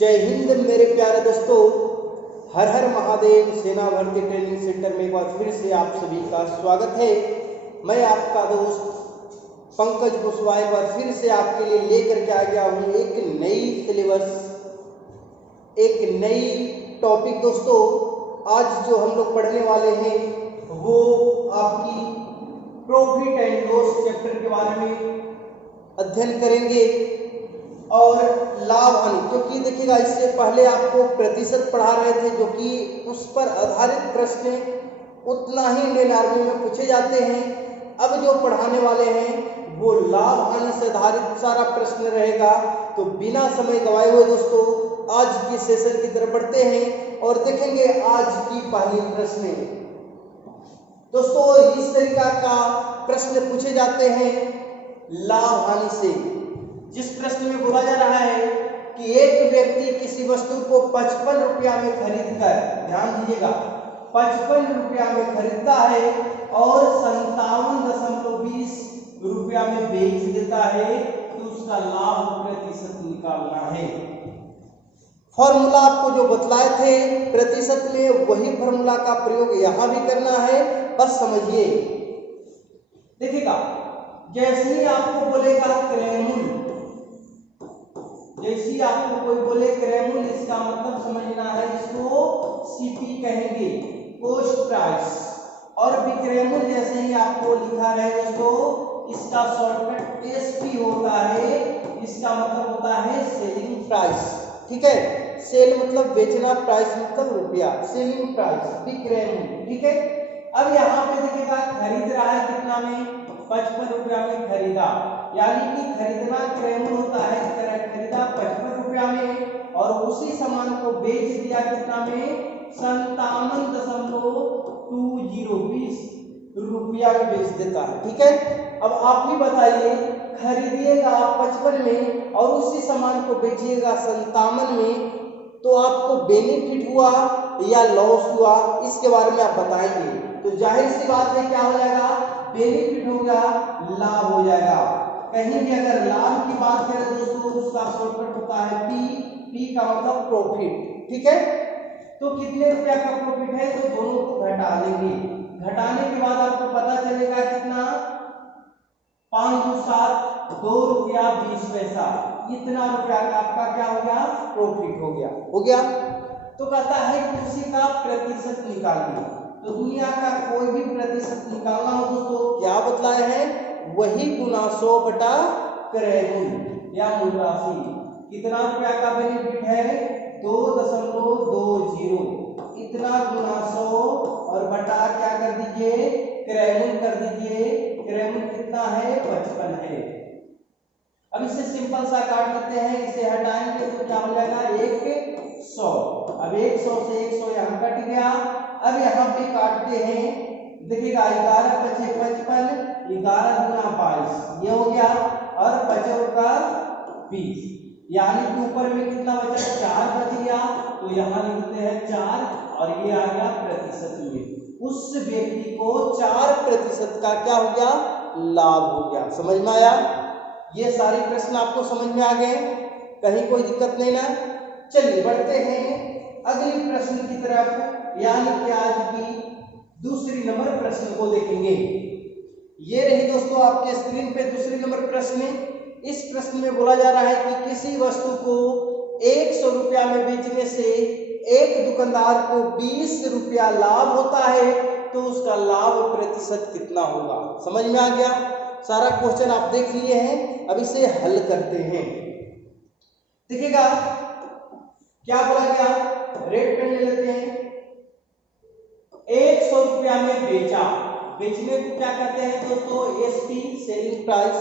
जय हिंद मेरे प्यारे दोस्तों, हर हर महादेव। सेना भर्ती ट्रेनिंग सेंटर में एक बार फिर से आप सभी का स्वागत है। मैं आपका दोस्त पंकज कुशवाहा एक बार फिर से आपके लिए लेकर के आ गया हूँ एक नई सिलेबस, एक नई टॉपिक। दोस्तों आज जो हम लोग पढ़ने वाले हैं वो आपकी प्रॉफिट एंड लॉस चैप्टर के बारे में अध्ययन करेंगे और लाभ हानि, क्योंकि देखिएगा इससे पहले आपको प्रतिशत पढ़ा रहे थे जो कि उस पर आधारित प्रश्न उतना ही इंडियन आर्मी में पूछे जाते हैं। अब जो पढ़ाने वाले हैं वो लाभ हानि से आधारित सारा प्रश्न रहेगा। तो बिना समय गवाए हुए दोस्तों आज की सेशन की तरफ बढ़ते हैं और देखेंगे आज की पहली प्रश्न। दोस्तों इस तरीका का प्रश्न पूछे जाते हैं लाभ हानि से, जिस प्रश्न में बोला जा रहा है कि एक व्यक्ति किसी वस्तु को 55 रुपया में खरीदकर, ध्यान दीजिएगा 55 रुपया में खरीदता है और 57.20 रुपया में बेच देता है, तो उसका लाभ प्रतिशत निकालना है। फॉर्मूला आपको जो बतलाए थे प्रतिशत में वही फॉर्मूला का प्रयोग यहां भी करना है, बस समझिए। देखिएगा जैसे ही आपको बोलेगा क्रयमूल्य, जैसे ही आपको कोई बोले क्रयमूल्य, इसका मतलब समझना है इसको सीपी कहेंगे, कॉस्ट प्राइस। और विक्रयमूल्य जैसे ही आपको लिखा रहे दोस्तों इसका शॉर्टकट एसपी होता है, इसका मतलब होता है सेलिंग प्राइस। ठीक है, सेल मतलब बेचना, प्राइस मतलब रुपया, सेलिंग प्राइस विक्रयमूल्य। ठीक है, अब यहाँ पे देखिएगा खरीद रहा है कितना में, 55 रुपया में खरीदा, यानी कि खरीदना क्रयमूल्य होता है। खरीदा 55 रुपया में और उसी सामान को बेच दिया कितना में, 57.20 रुपया में बेच देता है। ठीक है, अब आप ही बताइए, खरीदिएगा आप 55 में और उसी सामान को बेचिएगा 57 में, तो आपको बेनिफिट हुआ या लॉस हुआ, इसके बारे में आप बताएंगे। तो जाहिर सी बात है क्या हो जाएगा, बेनिफिट होगा, लाभ हो जाएगा। कहीं भी अगर लाभ की बात करें दोस्तों उसका शॉर्टकट होता है पी का मतलब प्रॉफिट। ठीक है, तो कितने रुपया का प्रॉफिट है, तो दोनों को घटा लेंगे। घटाने के बाद आपको पता चलेगा कितना, 5×7 2 रुपया 20 पैसा, इतना रुपया का आपका क्या हो गया, प्रॉफिट हो गया। हो गया, तो कहता है कि उसी का प्रतिशत निकालिए। तो दुनिया का कोई भी प्रतिशत निकालना हो दोस्तों क्या बतलाए हैं, वही गुना 100 बटा क्रयमूल्य या मूल राशि। कितना रुपया का बेनिफिट है, 2.20, इतना गुना 100 और बटा क्या कर दीजिए, क्रयमूल्य कर दीजिए। क्रयमूल्य कितना है, 55 है। अब इसे सिंपल सा काट लेते हैं, इसे हटाएंगे तो क्या हो जाएगा, 100। अब 100 से 100 यहाँ कट गया। अब यहाँ पे काटते हैं, देखिएगा 11 × 5 = 55, 11 × 22 ये हो गया, और 55 का 20, यानी कि ऊपर में कितना बचा, 4 बच गया। तो यहाँ लिखते हैं 4 और ये आ गया प्रतिशत में। उस व्यक्ति को 4% का क्या हो गया, लाभ हो गया। समझ में आया, ये सारे प्रश्न आपको समझ में आ गए, कहीं कोई दिक्कत नहीं ना। चलिए बढ़ते हैं अगली प्रश्न की तरफ, यानी कि आज की दूसरी नंबर प्रश्न को देखेंगे। ये रही दोस्तों आपके स्क्रीन पे दूसरी नंबर प्रश्न। इस प्रश्न में बोला जा रहा है कि किसी वस्तु को 100 रुपया में बेचने से एक दुकानदार को 20 रुपया लाभ होता है, तो उसका लाभ प्रतिशत कितना होगा। समझ में आ गया, सारा क्वेश्चन आप देख लिए हैं, अब इसे हल करते हैं। देखिएगा क्या बोला गया, रेट पेन ले लेते हैं। 100 रुपया में बेचा, बेचने को क्या कहते हैं दोस्तों, एसपी सेलिंग प्राइस,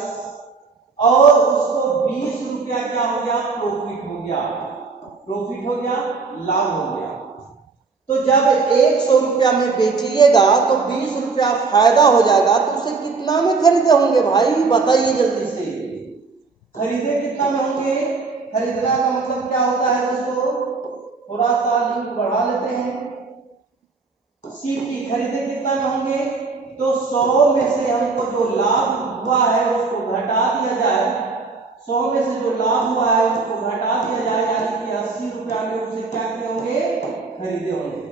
और उसको 20 रुपया क्या हो गया, प्रॉफिट हो गया। प्रॉफिट हो गया, लाभ हो गया। तो जब 100 रुपया में बेचिएगा तो 20 रुपया फायदा हो जाएगा, तो उसे कितना में खरीदे होंगे भाई, बताइए जल्दी से। खरीदे कितना में होंगे, खरीदना का मतलब क्या होता है दोस्तों, थोड़ा सा लिंक बढ़ा लेते हैं। सीपी खरीदे कितना में होंगे, तो 100 में से हमको जो लाभ हुआ है उसको घटा दिया जाए, 100 में से जो लाभ हुआ है उसको घटा दिया जाए, यानी कि 80 खरीदे होंगे।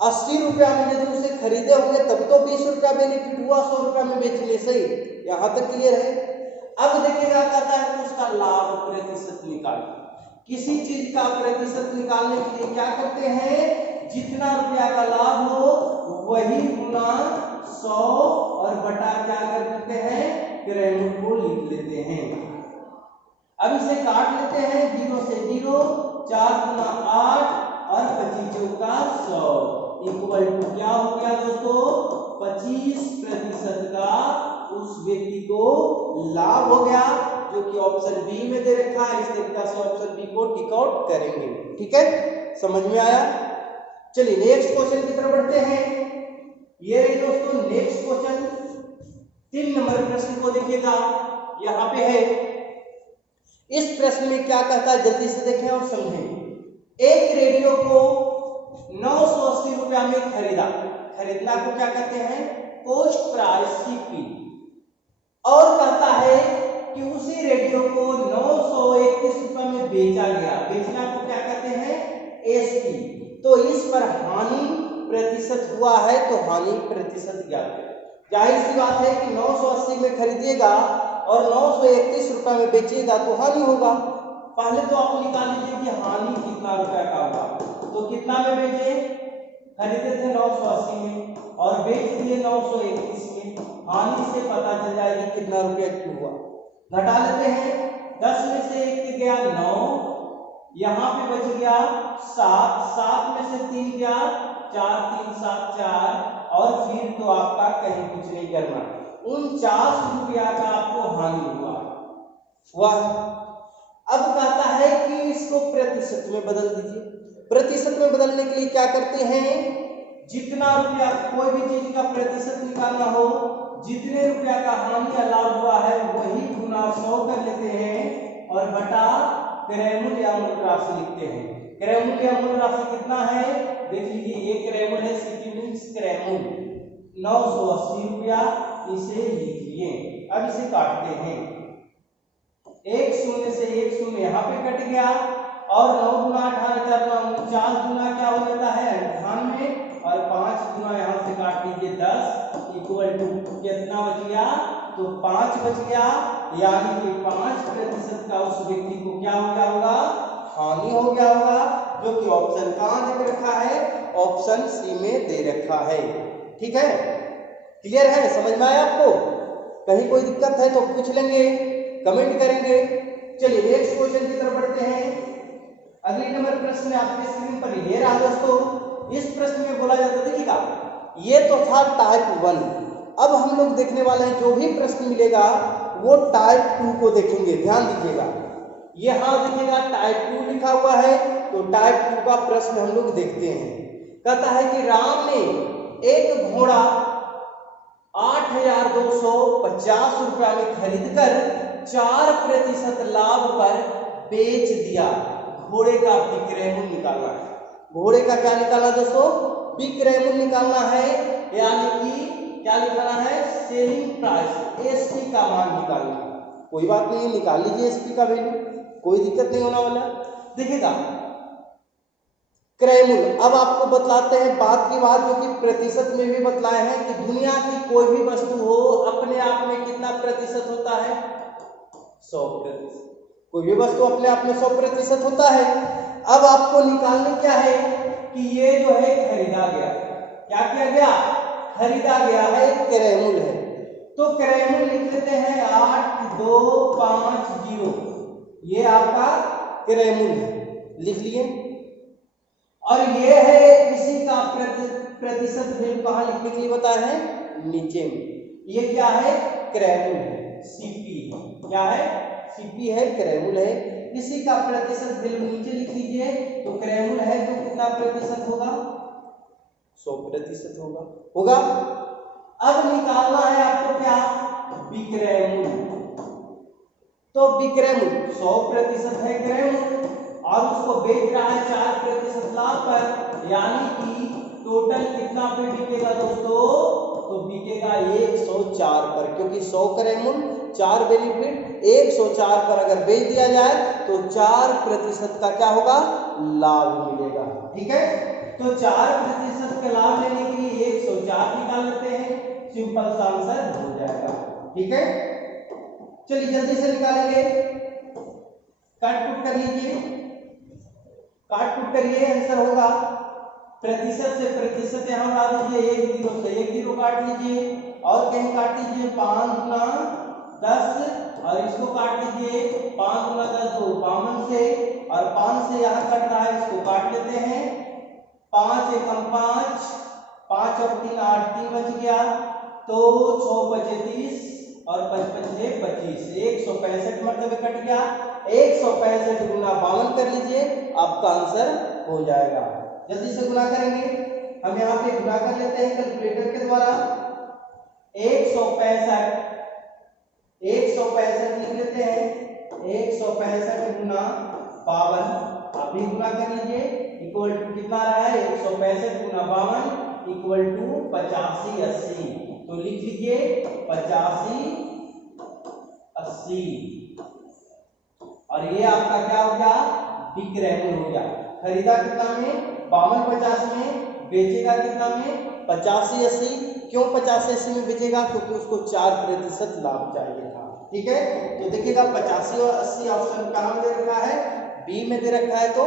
80 रुपया में यदि उसे खरीदे होंगे तब तो 20 रुपया बेनिफिट हुआ 100 रुपया में बेचने से। यहाँ तक क्लियर है। अब देखिएगा कहता है कि उसका लाभ प्रतिशत निकाल। किसी चीज का प्रतिशत निकालने के लिए क्या करते हैं, जितना रुपया का लाभ हो वही गुना 100 और बटा क्या कर देते हैं, क्रयमूल्य को लिख लेते हैं। अब इसे काट लेते हैं, 0 से 0, 4 गुना 8 और 25 चौका 100 इक्वल टू क्या हो गया दोस्तों, 25% का उस व्यक्ति को लाभ हो गया, जो कि ऑप्शन बी में दे रखा है। इस तरीके से ऑप्शन बी को टिक आउट करेंगे। ठीक है, समझ में आया। चलिए नेक्स्ट क्वेश्चन की तरफ बढ़ते हैं। ये रही दोस्तों नेक्स्ट क्वेश्चन, 3 नंबर प्रश्न को देखिएगा, यहाँ पे है। इस प्रश्न में क्या कहता है जल्दी से देखें और समझें। एक रेडियो को 980 रुपया में खरीदा, खरीदना को क्या कहते हैं, कॉस्ट प्राइस सीपी, और कहता है कि उसी रेडियो को 931 रुपया में बेचा गया, बेचना को क्या कहते हैं, एसपी। तो इस पर हानि प्रतिशत हुआ है, तो हानि प्रतिशत ज्ञात करें। जाहिर सी बात है कि 980 में खरीदिएगा और 931 रुपया में बेचिएगा तो हानि होगा। पहले तो आप निकाल लीजिए कि हानि कितना रुपया का होगा। तो कितना में बेचे, खरीदे थे 980 में और बेच दिए 931 में, हानि से पता चल जाएगी कितना रुपया क्यों हुआ। घटा लेते हैं, 10 में से 1 गया 9, यहाँ पे बच गया 7, 7 में से 3 गया 4, 3 7 4, और फिर तो आपका कहीं कुछ नहीं करना, 49 रुपया का आपको हानि हुआ। अब कहता है कि इसको प्रतिशत में बदल दीजिए। प्रतिशत में बदलने के लिए क्या करते हैं, जितना रुपया, कोई भी चीज का प्रतिशत निकालना हो, जितने रुपया का हानि या लाभ हुआ है वही गुना 100 कर लेते हैं और बटा क्रयमूल्य या मूल राशि लिखते हैं। क्रयमूल्य या मूल राशि कितना है, देख लीजिए, ये क्रयमूल्य है, सीपी मींस क्रयमूल्य 980 रुपया, इसे लिखिए। अब इसे काटते हैं, 1 0 से 1 0 यहाँ पे कट गया, और 9 गुना 18 4 49 गुना क्या हो जाता है 98, और 5 गुना यहाँ से काट दीजिए 10 इक्वल टू कितना बच गया, तो 5 बच गया, यानी कि 5% का उस व्यक्ति को क्या हो गया होगा, हानि हो गया होगा, जो कि ऑप्शन कहाँ दे रखा है, ऑप्शन सी में दे रखा है। ठीक है, क्लियर है, समझ में आया आपको। कहीं कोई दिक्कत है तो पूछ लेंगे, कमेंट करेंगे। चलिए नेक्स्ट क्वेश्चन की तरफ बढ़ते हैं। अगली नंबर प्रश्न आपके स्क्रीन पर ये रहा दोस्तों। इस प्रश्न में बोला जाता है, देखिएगा, ये तो था टाइप 1। अब हम लोग देखने वाले हैं, जो भी प्रश्न मिलेगा वो टाइप 2 को देखेंगे। ध्यान दीजिएगा, यहाँ देखिएगा टाइप 2 लिखा हुआ है, तो टाइप 2 का प्रश्न हम लोग देखते हैं। कहता है कि राम ने एक घोड़ा 8,250 रुपया में खरीदकर 4% लाभ पर बेच दिया। घोड़े का विक्रय मूल्य निकालना है। घोड़े का क्या निकालना दोस्तों, विक्रय मूल्य निकालना है, यानी कि क्या निकालना है, सेलिंग प्राइस, एसपी का मान निकालना है। कोई बात नहीं, निकाल लीजिए एसपी का वैल्यू, कोई दिक्कत नहीं होना वाला। देखिएगा क्रय मूल्य, अब आपको बतलाते हैं बात की बात, जो कि प्रतिशत में भी बतलाए हैं कि दुनिया की कोई भी वस्तु हो अपने आप में कितना प्रतिशत होता है, 100%। कोई भी वस्तु अपने आप में 100% होता है। अब आपको निकालना क्या है कि ये जो है खरीदा गया, क्या किया गया, खरीदा गया है, क्रय मूल्य है। तो क्रय मूल्य लिख लेते हैं 8250, ये आपका क्रय मूल्य है, लिख लिए। और ये है इसी का प्रतिशत वैल्यू कहाँ लिखने के लिए बताया है, नीचे में। ये क्या है, क्रय मूल्य, सीपी। क्या है, सीपी है, क्रय मूल्य है। इसी का प्रतिशत वैल्यू नीचे लिख लीजिए। तो क्रय मूल्य है तो कितना प्रतिशत होगा, 100% होगा। अब निकालना है आपको क्या, विक्रय मूल्य। तो विक्रय मूल्य 100% है क्रय मूल्य, और उसको बेच रहा है 4% लाभ पर, यानी कि टोटल कितना पे बिकेगा दोस्तों, तो बिकेगा 104 पर, क्योंकि 100 क्रय मूल्य, 4 बेनिफिट, 104 पर अगर बेच दिया जाए तो 4% का क्या होगा, लाभ मिलेगा। ठीक है, तो 4% का लाभ लेने के लिए 104 निकाल लेते हैं, सिंपल सा आंसर हो जाएगा। ठीक है, चलिए जल्दी से निकालेंगे, काट कुट कर लीजिए, काट कुट करिए, आंसर होगा प्रतिशत से प्रतिशत यहाँ ला दीजिए, 1 0 से 1 0 काट लीजिए और कहीं काट लीजिए 5 गुना 10 और इसको काट लीजिए 5 गुना 10 2 52 से, और 5 से यहाँ कट रहा है, इसको काट लेते हैं, 5 एकम 5, 5 और 3 8, 3 बच गया, तो 6 बचे 30 और 5 पंजे 25, 165 मतलब कट गया, 165 गुना 52 कर लीजिए, आपका आंसर हो जाएगा। जल्दी से गुना करेंगे, हम यहाँ पे गुना कर लेते हैं कैलकुलेटर के द्वारा, 165 लिख लेते हैं, 165 गुना 52, आप भी गुना कर लीजिए, इक्वल टू कितना रहा है, 165 गुना 52 इक्वल टू 85 80, तो लिख लीजिए 85 80, और ये आपका क्या हो गया, विक्रय मूल्य हो गया। खरीदा कितना में, 52 50 में, बेचेगा कितना में, 85 80, क्यों 85 80 में बेचेगा, क्योंकि उसको 4% लाभ चाहिए था। ठीक है, तो देखिएगा 85 और 80 ऑप्शन कहाँ में दे रखा है, बी में दे रखा है, तो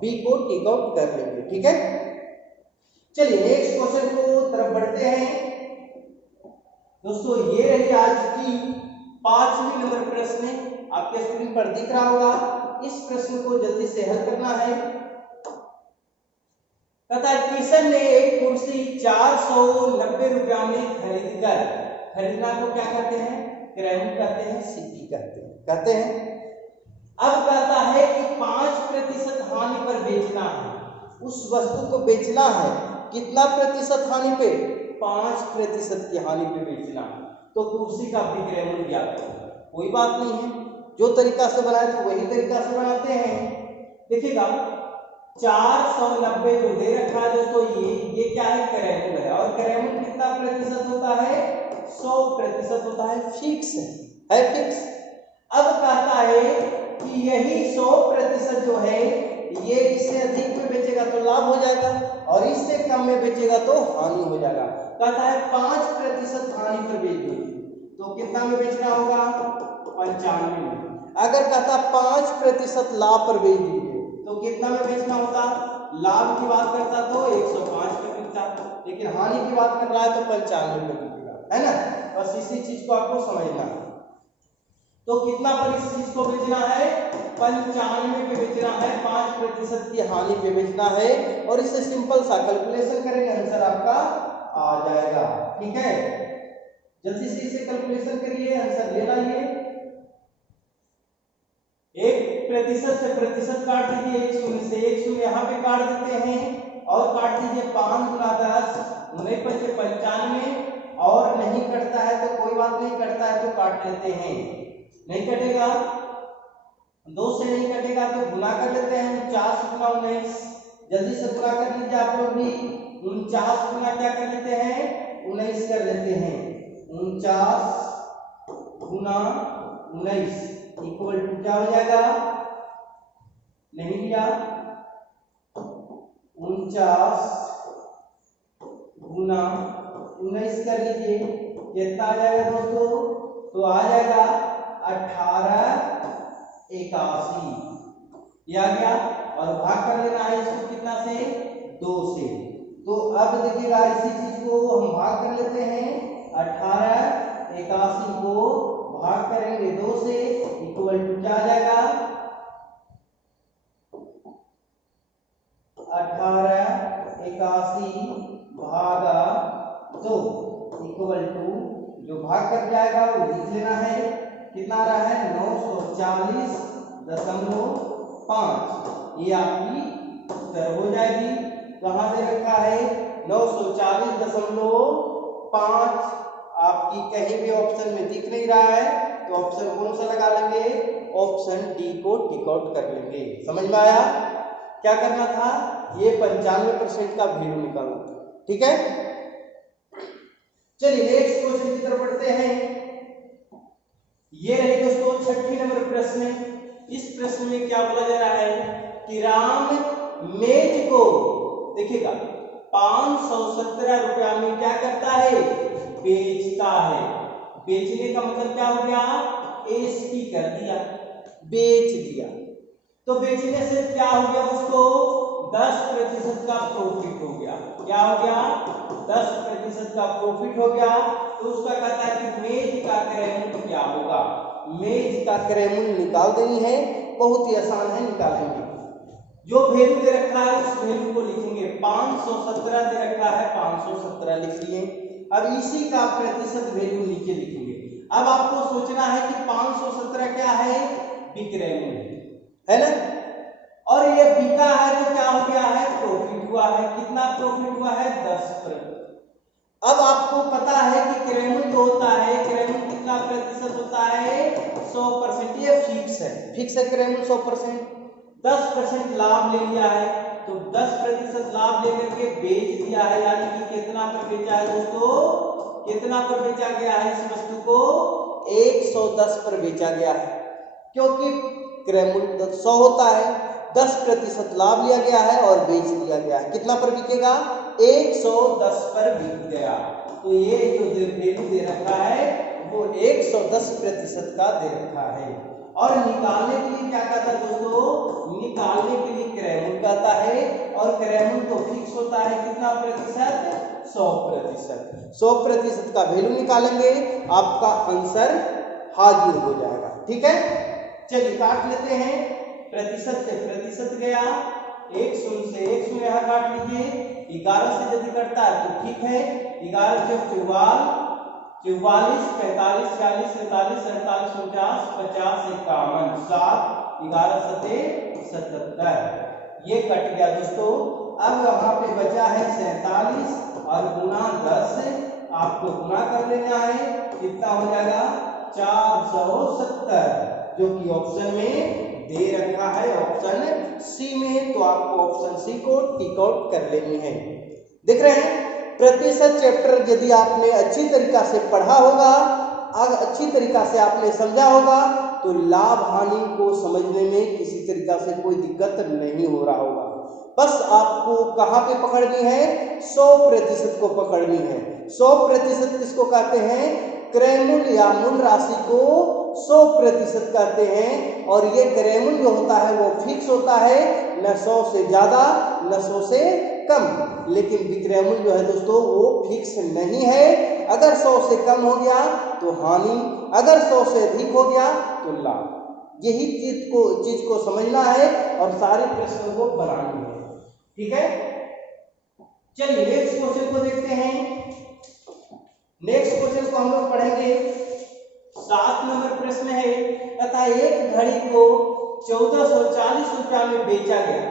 बी को टिक आउट कर लेंगे। ठीक है, चलिए नेक्स्ट क्वेश्चन को तरफ बढ़ते हैं दोस्तों। ये रही आज की 5वीं नंबर प्रश्न, आपके स्क्रीन पर दिख रहा होगा। इस प्रश्न को जल्दी से हल करना है। तथा किशन ने एक कुर्सी 490 रुपया में खरीद कर, खरीदना को क्या कहते हैं, क्रय कहते हैं, सीपी कहते हैं। अब कहता है कि 5% हानि पर बेचना है, उस वस्तु को बेचना है, कितना प्रतिशत हानि पे, 5% की हानि पे बेचना है, तो कुर्सी का विक्रय मूल्य ज्ञात करो। कोई बात नहीं है, जो तरीका से बनाए तो वही तरीका से बनाते हैं। देखिएगा 490 जो दे रखा है दोस्तों, ये क्या है, क्रय मूल्य है, और क्रय मूल्य कितना प्रतिशत होता है, 100% होता है, फिक्स है फिक्स। अब कहता है कि यही 100% जो है, ये इससे अधिक में बेचेगा तो लाभ हो जाएगा, और इससे कम में बेचेगा तो हानि हो जाएगा। कहता है 5% हानि पर बेच दो, तो कितना में बेचना होगा, 95 में। अगर कहता 5% लाभ पर बेच दीजिए, तो कितना में बेचना होता, लाभ की बात करता तो 105 में बिकता, लेकिन हानि की बात कर रहा है तो 95 में बिकेगा, है ना। बस इसी चीज को आपको समझना है। तो कितना पर इस चीज को बेचना है, 95 पे बेचना है, 5% की हानि पे बेचना है, और इससे सिंपल सा कैलकुलेशन करेंगे, आंसर आपका आ जाएगा। ठीक है, जल्दी से इसे कैलकुलेशन करिए, आंसर ले लाइए। 1% से प्रतिशत काट दीजिए, 1 शून्य से 1 शून्य यहाँ पे काट देते हैं, और काट दीजिए 5 गुना 10 9 5 95, और नहीं कटता है तो कोई बात नहीं, कटता है तो काट लेते हैं, नहीं कटेगा 2 से नहीं कटेगा तो गुना कर लेते हैं, 49 गुना 19, जल्दी से गुना कर लीजिए आप लोग भी, 49 गुना क्या कर लेते हैं, 19 कर लेते हैं, 49 गुना 19 इक्वल टू क्या हो जाएगा, नहीं लिया, 49 गुना 19 कर लीजिए, कितना आ जाएगा दोस्तों, तो आ जाएगा 1881, ये आ गया, और भाग कर लेना है इसको कितना से, 2 से। तो अब देखिएगा इसी चीज को हम भाग कर लेते हैं, 1881 को भाग करेंगे 2 से, इक्वल टू क्या आ जाएगा, 1881 भागा 2 इक्वल टू, जो भाग कर जाएगा वो लिख लेना है, कितना आ रहा है, 940.5, ये आपकी उत्तर हो जाएगी। कहां से रखा है, 940.5, आपकी कहीं भी ऑप्शन में दिख नहीं रहा है, तो ऑप्शन कौन सा लगा लेंगे, ऑप्शन डी को टिक आउट कर लेंगे। समझ में आया, क्या करना था, ये 95% का वैल्यू निकालना था। ठीक है, चलिए नेक्स्ट क्वेश्चन की तरफ बढ़ते हैं। ये रही दोस्तों 6 नंबर प्रश्न। इस प्रश्न में क्या बोला जा रहा है कि राम मेज को देखिएगा 517 रुपया में क्या करता है, बेचता है। बेचने का मतलब क्या हो गया, एसपी कर दिया, बेच दिया। तो बेचने से क्या हो गया दोस्तों, 10% का प्रॉफिट हो गया। क्या हो गया, 10% का प्रॉफिट हो गया। तो उसका कहता है कि मेज का क्रय मूल्य क्या होगा। मेज का क्रय मूल्य निकाल देनी है, बहुत ही आसान है, निकालेंगे। जो वैल्यू दे रखा है उस वैल्यू को लिखेंगे। 517 दे रखा है, 517 लिख लिए। अब इसी का प्रतिशत वैल्यू नीचे लिखेंगे। अब आपको सोचना है कि 517 क्या है, विक्रय मूल्य है ना, और ये बिका है तो क्या हो गया है, प्रॉफिट हुआ है। कितना प्रॉफिट हुआ है, 10%। अब आपको पता है कि क्रय मूल्य जो होता है, क्रय मूल्य कितना प्रतिशत होता है, 100%। ये फिक्स है, फिक्स है क्रय मूल्य 100%। 10% लाभ ले लिया है, तो 10% लाभ लेकर के बेच दिया है। यानी कि कितना पर बेचा है दोस्तों, कितना पर बेचा गया है, इस वस्तु को 110 पर बेचा गया है। क्योंकि क्रय मूल्य 100 होता है, 10% लाभ लिया गया है और बेच दिया गया है। कितना पर बिकेगा, 110 पर बिक गया। तो ये जो वैल्यू दे रखा है वो 110% का दे रखा है। और निकालने के लिए क्या कहता है दोस्तों, निकालने के लिए क्रय मूल्य कहता है, और क्रय मूल्य तो फिक्स होता है, कितना प्रतिशत, 100%। 100% का वैल्यू निकालेंगे, आपका आंसर हाजिर हो जाएगा। ठीक है, चलिए काट लेते हैं। प्रतिशत से प्रतिशत गया, 1 शून्य से 1 शून्य यहाँ काट लीजिए। 11 से यदि कटता है तो ठीक है, 11 से 44, 44, 45, 46, 47, 48, 49, 50, 51, 7, 11 सते 77। ये कट गया दोस्तों। अब वहां पे बचा है 47 और गुना 10, आपको गुना कर लेना है। कितना हो जाएगा, 470, जो कि ऑप्शन में दे रखा है, ऑप्शन सी में। तो आपको ऑप्शन सी को टिक आउट कर लेनी है। देख रहे हैं, प्रतिशत चैप्टर यदि आपने अच्छी तरीका से पढ़ा होगा, अच्छी तरीका से आपने समझा होगा, तो लाभ हानि को समझने में किसी तरीका से कोई दिक्कत नहीं हो रहा होगा। बस आपको कहां पे पकड़नी है, 100% को पकड़नी है। 100% किसको कहते हैं, क्रय मूल्य या मूल राशि को 100% कहते हैं। और ये क्रय मूल्य जो होता है वो फिक्स होता है, न 100 से ज्यादा न 100 से कम। लेकिन विक्रय मूल्य जो है दोस्तों वो फिक्स नहीं है। अगर 100 से कम हो गया तो हानि, अगर 100 से अधिक हो गया तो लाभ। यही चीज को समझना है और सारे प्रश्नों को बनानी है। ठीक है, चलिए नेक्स्ट क्वेश्चन को देखते हैं। नेक्स्ट क्वेश्चन को हम लोग पढ़ेंगे। 7 नंबर प्रश्न है, तथा एक घड़ी को 1440 रुपया में बेचा गया।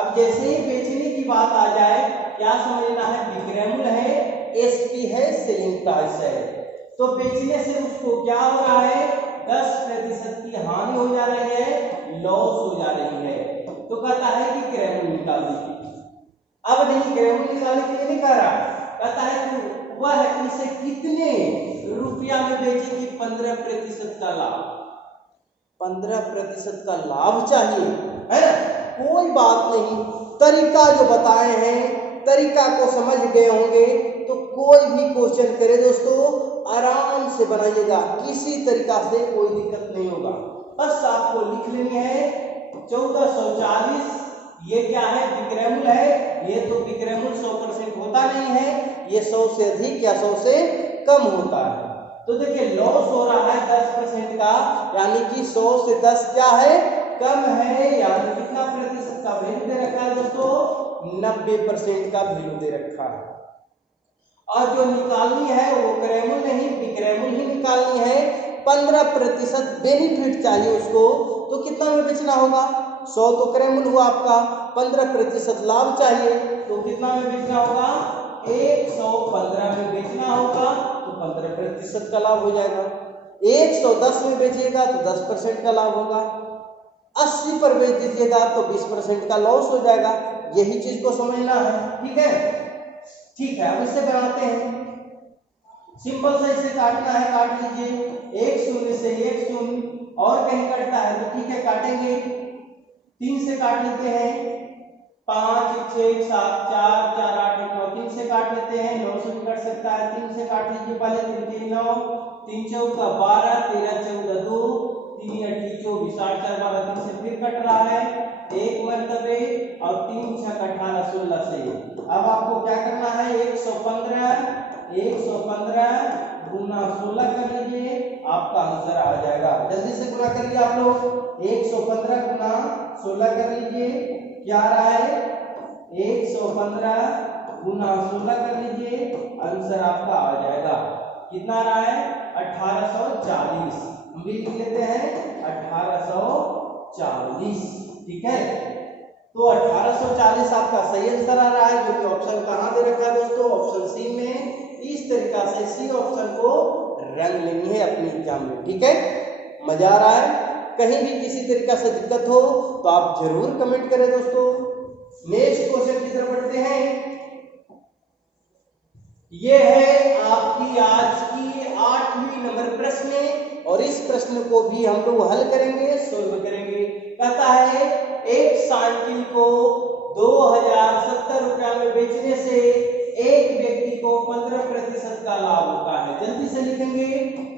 अब जैसे ही बेचने की बात आ जाए, क्या समझना है, विक्रय मूल्य है, एसपी है, सेलिंग प्राइस है। तो बेचने से उसको क्या हो रहा है, 10% की हानि हो जा रही है, लॉस हो जा रही है। तो कहता है कि क्रय मूल्य निकाल दीजिए। अब नहीं, क्रय मूल्य निकालने के लिए नहीं कह रहा, कहता है कि वह इसे कितने रुपया में बेचेगी, 15% का लाभ। 15% का लाभ चाहिए, है ना, कोई बात नहीं। तरीका जो बताए हैं, तरीका को समझ गए होंगे, तो कोई भी क्वेश्चन करे दोस्तों आराम से बनाइएगा, किसी तरीका से कोई दिक्कत नहीं होगा। बस आपको लिख लेनी है 1440। ये क्या है, विक्रय मूल्य है। ये तो विक्रय मूल्य 100% होता नहीं है, ये 100 से अधिक या 100 से कम होता है। तो देखिए लॉस हो रहा है 10% का, यानी कि 100 से 10 क्या है, कम है। यानी कितना प्रतिशत का वैल्यू दे रखा है दोस्तों, 90% का वैल्यू दे रखा है। और जो निकालनी है वो क्रय मूल्य नहीं, विक्रय मूल्य ही निकालनी है। 15% बेनिफिट चाहिए उसको, तो कितना में बेचना होगा, 100 तो क्रय मूल्य हुआ आपका, 15% लाभ चाहिए, तो कितना में बेचना होगा, 115 में बेचना होगा, तो 15% का लाभ हो जाएगा। 110 में बेचिएगा तो 10% का लाभ होगा। 80 पर बेच दीजिएगा तो 20% का लॉस हो जाएगा। यही चीज को समझना है। ठीक है, ठीक है, अब इसे बनाते हैं। सिंपल सा इसे काटना है, काट लीजिए। एक शून्य से एक शून्य, और कहीं कटता है तो ठीक है काटेंगे। 3 से काट लेते हैं, 5 6 7 4 4 8 1 9, 3 से काट लेते हैं। 9 से भी कट सकता है, 3 से काट लीजिए पहले। 3 3 9, 3 चौका 12, 13 14 2, 3 8 24, 8 4 12, 3 से फिर कट रहा है एक मरतबे, और 3 6 18 16 से। अब आपको क्या करना है, 115 गुना 16 कर लीजिए, आपका आंसर आ जाएगा। जल्दी से गुना करिए आप लोग। 115 गुना 16 कर लीजिए, क्या आ रहा है, 115 गुना 16 कर लीजिए, आंसर आपका आ जाएगा। कितना आ रहा है, 1840। हम भी लिख लेते हैं 1840, ठीक है। तो 1840 आपका सही आंसर आ रहा है, जो कि ऑप्शन कहाँ दे रखा है दोस्तों, ऑप्शन सी में। इस तरीका से सी ऑप्शन को रंग लेनी है अपनी एग्जाम में, ठीक है। मजा आ रहा है। कहीं भी किसी तरीका से दिक्कत हो तो आप जरूर कमेंट करें दोस्तों। नेक्स्ट क्वेश्चन की तरफ बढ़ते हैं। ये है आपकी आज की 8वीं नंबर प्रश्न, और इस प्रश्न को भी हम लोग हल करेंगे, सोल्व करेंगे। कहता है एक साइकिल को 2070 रुपया में बेचने से एक व्यक्ति को 15% का लाभ होता है। जल्दी से लिखेंगे,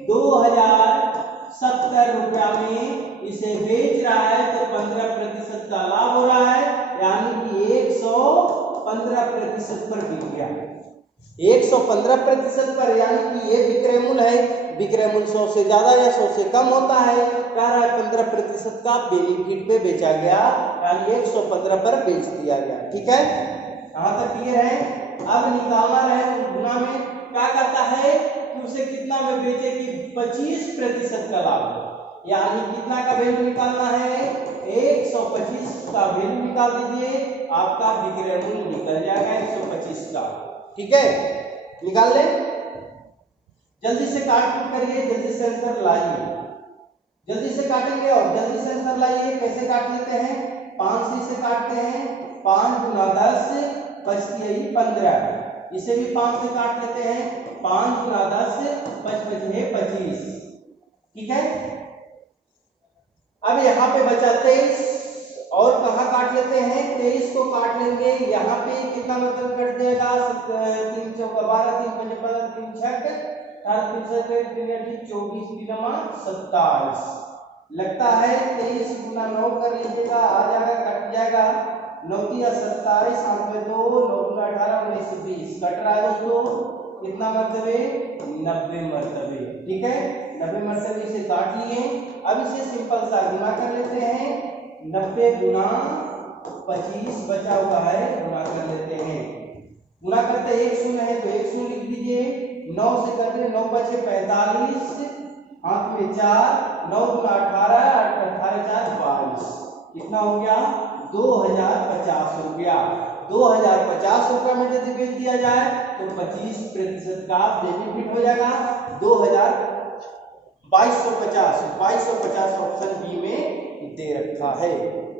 2070 रुपया में इसे बेच रहा है तो 15% का लाभ हो रहा है, यानी कि 115% पर बिक गया। 115% पर, यानी कि ये विक्रय मूल्य है। विक्रय मूल्य 100 से ज्यादा या 100 से कम होता है, कह रहा है 15% का बेनिफिट पे बेचा गया, यानी 115 पर बेच दिया गया, ठीक है। यहाँ तक क्लियर है। अब निकालना है गुना में, क्या कहता है कि उसे कितना में बेचे कि 25% का लाभ, यानी कितना का वैल्यू निकालना है, 125 का वैल्यू निकाल दीजिए, आपका विक्रय मूल्य निकल जाएगा 125 का, ठीक है। निकाल ले, जल्दी से काट करिए, जल्दी से आंसर लाइए। जल्दी से काटेंगे और जल्दी से आंसर लाइए। कैसे काट लेते हैं, 5 से काटते हैं, 5 गुना 10 बचती है 15। इसे भी 5 से काट लेते हैं, 5 गुना 10 बचती है 25, ठीक है। अब यहाँ पे बचा 23, और कहाँ काट लेते हैं, 23 को काट लेंगे। यहाँ पे कितना मतलब कट जाएगा, 3 चौका 12, 3 पंजे 15, 3 छक 24, 27। लगता है 23 गुना 9 कर लीजिएगा, आ जाएगा, कट जाएगा। 9 तिया 27, 7 में 2, 9 गुना 18, 19 20, कट रहा है दोस्तों। कितना मरतबे, 90 मरतबे, ठीक है। 90 मरतबे से काट लिए। अब इसे सिंपल सा गुना कर लेते हैं, 90 गुना 25 बचा हुआ है, गुना कर लेते हैं। गुना करते 1 शून्य है तो 1 शून्य लिख दीजिए। 9 से करते 9 बचे 45, हाथ में 4, 9 गुना 18, 18 4 22, कितना हो गया, 2050 रुपया। 2050 रुपया में यदि बेच दिया जाए तो 25% का बेनिफिट हो जाएगा। 2250 ऑप्शन बी में दे रखा है,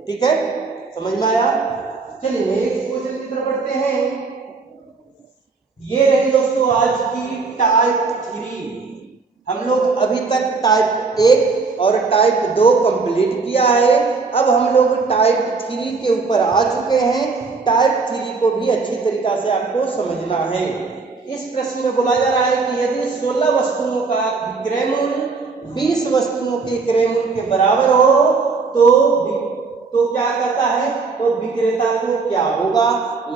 ठीक है। समझ में आया। चलिए नेक्स्ट क्वेश्चन की तरफ बढ़ते हैं। ये रही दोस्तों आज की टाइप 3। हम लोग अभी तक टाइप 1 और टाइप 2 कंप्लीट किया है। अब हम लोग टाइप 3 के ऊपर आ चुके हैं। टाइप 3 को भी अच्छी तरीका से आपको समझना है। इस प्रश्न में बोला जा रहा है कि यदि 16 वस्तुओं का विक्रय मूल्य 20 वस्तुओं के क्रय मूल्य के बराबर हो तो क्या कहता है, तो विक्रेता को क्या होगा,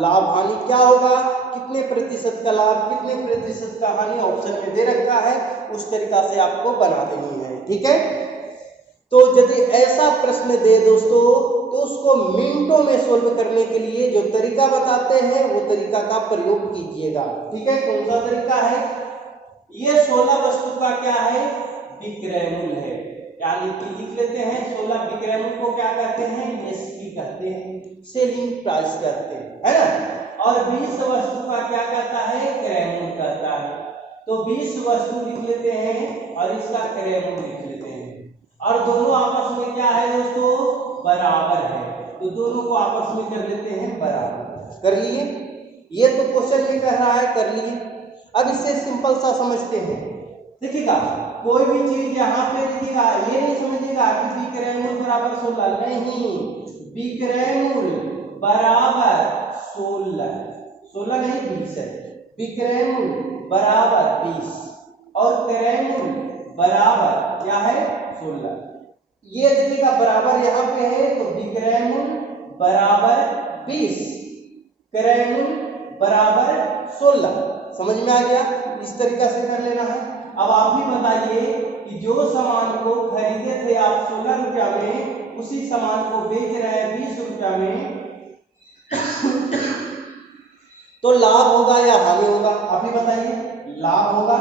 लाभ हानि क्या होगा, कितने प्रतिशत का लाभ, कितने प्रतिशत का हानि ऑप्शन में दे रखा है, उस तरीका से आपको बना देनी है, ठीक है। तो यदि ऐसा प्रश्न दे दोस्तों तो उसको मिनटों में सोल्व करने के लिए जो तरीका बताते हैं वो तरीका का प्रयोग कीजिएगा, ठीक है। कौन सा तरीका है, ये 16 वस्तु का क्या है, विक्रय मूल्य है, यानी कि लिख लेते हैं 16 विक्रय मूल्य को क्या कहते हैं, एसपी कहते हैं, सेलिंग प्राइस कहते हैं, है ना। और 20 वस्तु का क्या कहता है, क्रय मूल्य कहता है। तो 20 वस्तु लिख लेते हैं और इसका क्रय मूल्य लिख लेते हैं, और दोनों आपस में क्या है दोस्तों, बराबर है, तो दोनों को आपस में कर लेते हैं बराबर। कर लिए, ये तो क्वेश्चन में कह रहा है, कर लिए। अब इससे सिंपल सा समझते हैं। देखिएगा कोई भी चीज यहाँ पे लिखिएगा, ये नहीं समझिएगा कि विक्रयमूल्य बराबर 16, नहीं, विक्रयमूल्य बराबर 16 नहीं 20 है। विक्रयमूल्य बराबर 20 और क्रयमूल्य बराबर क्या है 16। ये देखिएगा बराबर यहाँ पे है तो विक्रयमूल्य बराबर 20, क्रयमूल्य बराबर 16। समझ में आ गया? इस तरीका से कर लेना है। अब आप भी बताइए कि जो सामान को खरीदे थे आप 16 रुपया में, उसी सामान को बेच रहे हैं 20 रुपया में, तो लाभ होगा या हानि होगा? आप ही बताइए। लाभ होगा,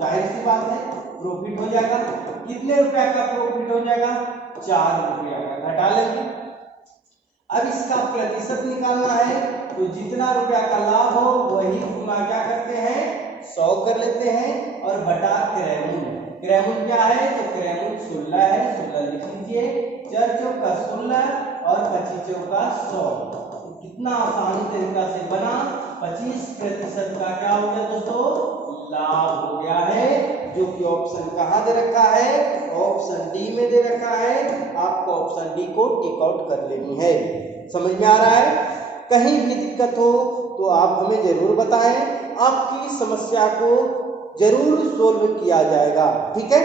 जाहिर सी बात है, प्रॉफिट हो जाएगा। कितने रुपया का प्रॉफिट हो जाएगा? 4 रुपया का। घटा लेंगे। अब इसका प्रतिशत निकालना है तो जितना रुपया का लाभ हो वही गुना क्या करते हैं 100 कर लेते हैं और बटा क्रयमूल्य। क्रयमूल्य क्या है? तो क्रयमूल्य 16 है, 16 लिख लीजिए। 4 चौका 16 और 25 चौका 100। कितना आसानी तरीका से बना। 25% का क्या हो गया दोस्तों? लाभ हो गया है, जो कि ऑप्शन कहाँ दे रखा है? ऑप्शन डी में दे रखा है। आपको ऑप्शन डी को टिक आउट कर लेनी है। समझ में आ रहा है? कहीं भी दिक्कत हो तो आप हमें जरूर बताएं, आपकी समस्या को जरूर सोल्व किया जाएगा। ठीक है,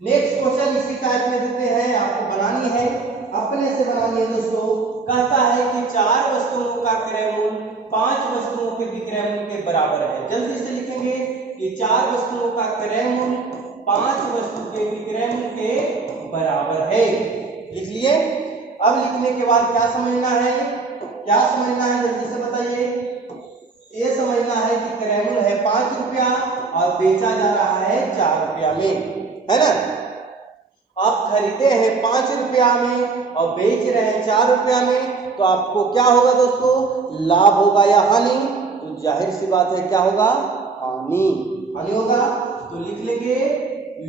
नेक्स्ट क्वेश्चन इसी टाइप में देते हैं, आपको बनानी है, अपने से बनानी है दोस्तों। कहता है कि 4 वस्तुओं का क्रयमूल्य 5 वस्तुओं के विक्रयमूल्य के बराबर है। जल्दी से लिखेंगे कि 4 वस्तुओं का क्रयमूल्य 5 वस्तु के विक्रयमूल्य के बराबर है। लिख लिए। अब लिखने के बाद क्या समझना है? क्या समझना है जल्दी से बताइए। ये समझना है कि क्रयमूल्य है 5 रुपया और बेचा जा रहा है 4 रुपया में, है ना। आप खरीदे हैं 5 रुपया में और बेच रहे हैं 4 रुपया में, तो आपको क्या होगा दोस्तों? लाभ होगा या हानि? तो जाहिर सी बात है क्या होगा? हानि। हानि होगा तो लिख लेंगे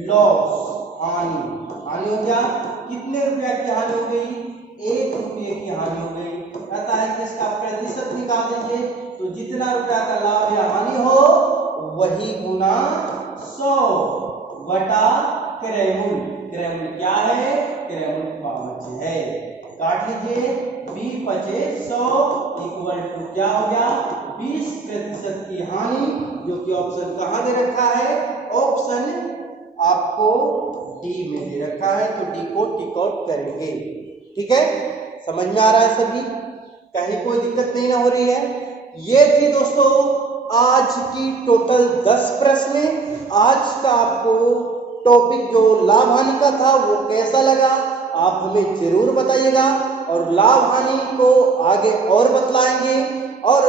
लॉस, हानि। हानि हो गया। कितने रुपया की हानि हो गई? 1 रुपये की हानि हो गई। कहता है कि इसका प्रतिशत निकाल दीजिए, तो जितना रुपया का लाभ या हानि हो वही गुना 100 बटा क्रयमूल्य। क्रयमूल्य क्या है? क्रयमूल्य 5 है। काट लीजिए। 20 पचे 100 इक्वल टू क्या हो गया? 20% की हानि, जो कि ऑप्शन कहाँ दे रखा है? ऑप्शन आपको डी में दे रखा है, तो डी को टिक आउट करेंगे। ठीक है, समझ में आ रहा है सभी? कहीं कोई दिक्कत नहीं ना हो रही है? ये थी दोस्तों आज की टोटल 10 प्रश्न। आज का आपको टॉपिक जो लाभ हानि का था वो कैसा लगा आप हमें जरूर बताइएगा, और लाभ हानि को आगे और बतलाएंगे। और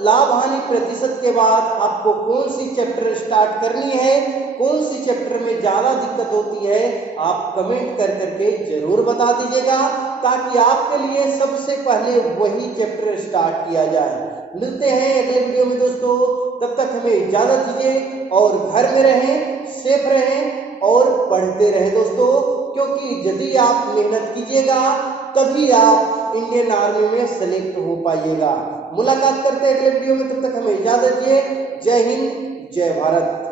लाभ हानि प्रतिशत के बाद आपको कौन सी चैप्टर स्टार्ट करनी है, कौन सी चैप्टर में ज्यादा दिक्कत होती है, आप कमेंट कर करके जरूर बता दीजिएगा, ताकि आपके लिए सबसे पहले वही चैप्टर स्टार्ट किया जाए। मिलते हैं अगले वीडियो में दोस्तों, तब तक हमें इजाजत दीजिए और घर में रहें, सेफ रहें और पढ़ते रहें दोस्तों, क्योंकि यदि आप मेहनत कीजिएगा तभी आप इंडियन आर्मी में सेलेक्ट हो पाइएगा। मुलाकात करते हैं अगले वीडियो में, तब तक हमें इजाजत दीजिए। जय हिंद, जय भारत।